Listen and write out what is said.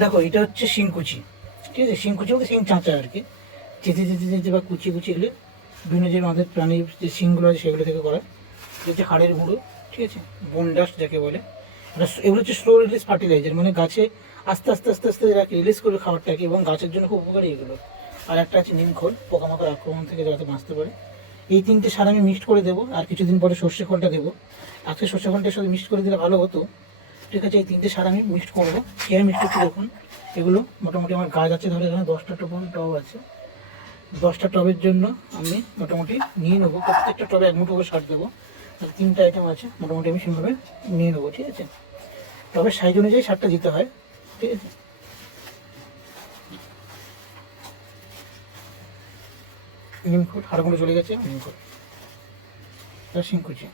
দেখো এটা হচ্ছে শিংকুচি, ঠিক আছে? শিংকুচি বলতে শিং চাঁচা আর কি, চেঁচে চেঁচে চেঁচে বা কুচি কুচি এগুলো বিভিন্ন যে আমাদের প্রাণীর যে শিংগুলো আছে সেগুলো থেকে করা। এটা হচ্ছে হাড়ের গুঁড়ো, ঠিক আছে? বোন ডাস্ট যাকে বলে। এগুলো হচ্ছে স্লো রিলিজ ফার্টিলাইজার, মানে গাছে আস্তে আস্তে আস্তে আস্তে এরা রিলিজ করবে খাবারটাকে, এবং গাছের জন্য খুব উপকারী এগুলো। আর একটা আছে নিমখোল, পোকামাকড় আক্রমণ থেকে যাতে বাঁচতে পারে। এই তিনটে সার আমি মিক্সড করে দেবো, আর কিছুদিন পরে সর্ষে খোলটা দেবো। আজকে সর্ষে খোলটার সাথে মিক্সড করে দিলে ভালো হতো, ঠিক আছে? এই তিনটে সার আমি মিক্সড করবো। কীভাবে মিক্সড করছি দেখুন। এগুলো মোটামুটি আমার গাছ আছে, ধরে এখানে 10টা টব আছে। 10টা টবের জন্য আমি মোটামুটি নিয়ে নেবো, প্রত্যেকটা টবে 1 মুঠো করে সার দেবো। আর 3টে আইটেম আছে, মোটামুটি আমি সেভাবে নিয়ে নেবো, ঠিক আছে? টবের সাইজ অনুযায়ী সারটা দিতে হয়, ঠিক আছে? নিমখোল হাড়গুলো চলে গেছে, নিমখোল, শিংকুচি।